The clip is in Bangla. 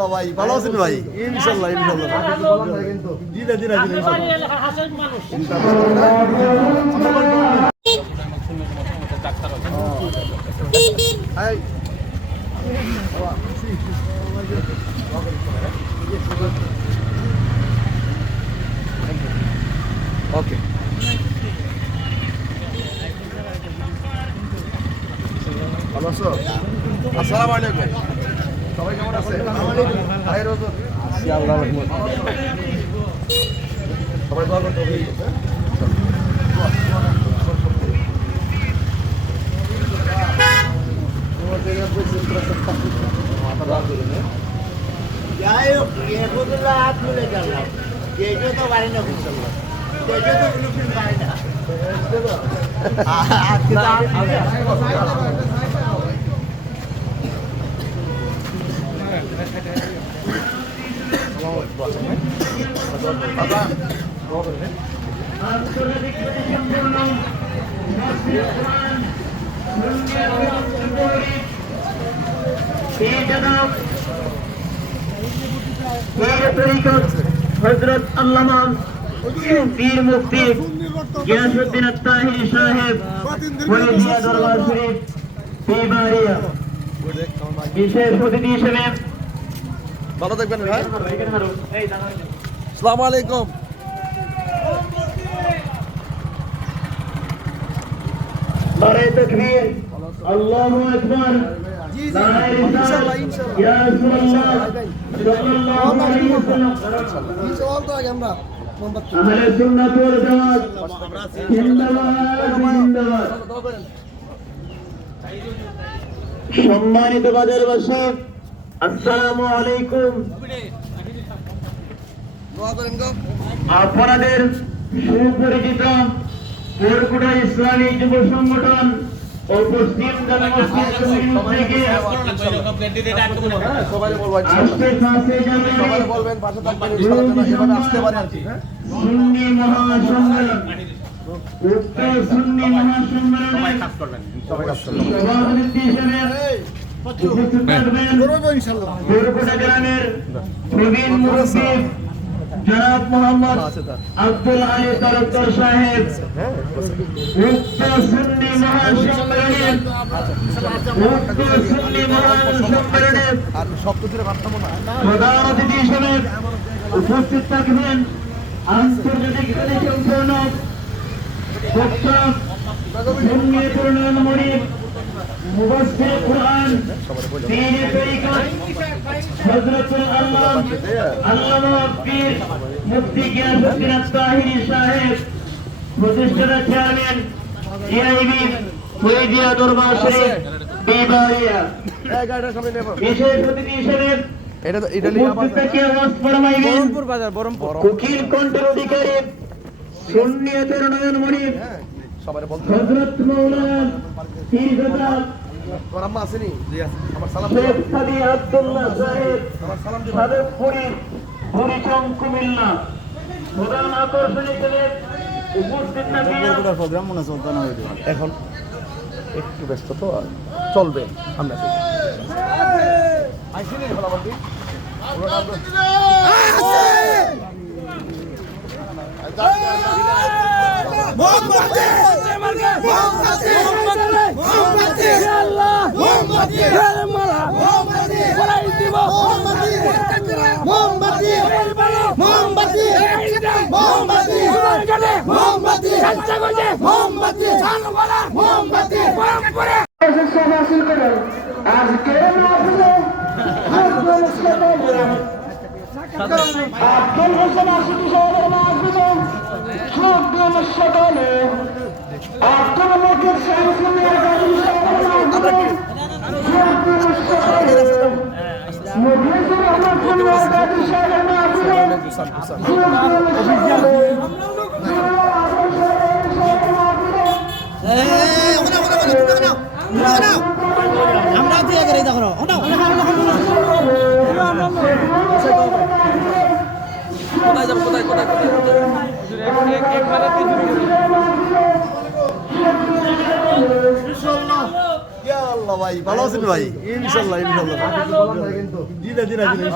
ইনশাআল্লাহ ভাই ভালো আছেন ভাই ইনশাআল্লাহ দিনা দিনা ওকে ভালো আছো আসসালামু আলাইকুম সবাই কেমন আছে ভাই রোজ আল্লাহ রহমত সবাই দোয়া করতে হবে যাই হোক এগুলো হাত মিলে গেলাম যেটা তো বাড়ি না বুঝলাম যেটা তো কোনো ফিল্ম বাড়ি না হযরত আল্লামা পীর মুফতি গিয়াসউদ্দিন আত্তাহিরি সাহেব ওলিয়া দরবার শরীফ বিবারিয়া বিশেষ অতিথি হিসেবে ভালো থাকবেন ভাই আসসালামু আলাইকুম নারে তাকবীর আল্লাহু আকবার নারে রিসালাত ইয়া রাসূলুল্লাহ সাল্লাল্লাহু আলাইহি ওয়াসাল্লাম আহলে সুন্নাত ওয়াল জামাত জিন্দাবাদ জিন্দাবাদ সম্মানিত বাজারবাসী আসসালামু আলাইকুম আপনাদের সুপরিচিত পোরকুটা ইসলামী যুব সংগঠন ও পশ্চিম সুন্নি মহাসম্মেলন উত্তর সুন্নি মহাসম্মেলনের সভাপতি হিসেবে উপস্থিত থাকবেন পোরকুটা গ্রামের প্রবীণ মুরব্বী জনাব মোহাম্মদ আব্দুল আলী তালুকদার সাহেব উক্ত সুন্নি মহাসম্মেলনের প্রধান অতিথি হিসেবে উপস্থিত থাকবেন আন্তর্জাতিক সম্পন্ন বক্তা সুন্নি পূর্ণায়ন মনিব মুফাসসির কুরআন দ্বীনে তরিকত হযরতুল আল্লামা পীর মুফতি গিয়াসউদ্দিন আত্তাহিরি সাহেব প্রতিষ্ঠাতা চেয়ারম্যান ইআইবি ওলিয়া দরবার শরীফ বিবারিয়া বিশেষ অতিথি হিসেবে বহরমপুর বাজার বহরমপুর উকিল কণ্ঠের অধিকারী সুন্নিয়তের নয়ন মনিব হযরত মাওলানা পীরজাদা আম্মা আসেনি আমার সালাম শেখ সাদি আব্দুল্লাহ সাহেব সাদেকপুরি হরিচং কুমিল্লা প্রধান আকর্ষণ হিসেবে উপস্থিত থাকবেন এখন একটু ব্যস্ত তো চলবে সামনে আব্দুল হোসেন আশিকি সাহেবের মাহফিলে যোগ দেন সকলে আব্দুল মজিদ শামসুল্লাহ গাজী সাহেবের মাহফিলে যোগ দেন সকলে মুফলিসুর রহমান সুন্নাহ গাজী সাহেবের মাহফিলে যোগ দেন সকলে আমরা দিয়ে গেলে দেখো কোথায় যাবো কোথায় কোথায় কোথায় ইনশাআল্লাহ ইয়া আল্লাহ ইনশাআল্লাহ ভাই ভালো আছেন ভাই ইনশাআল্লাহ ইনশাআল্লাহ কিন্তু দিনা দিনা দিনা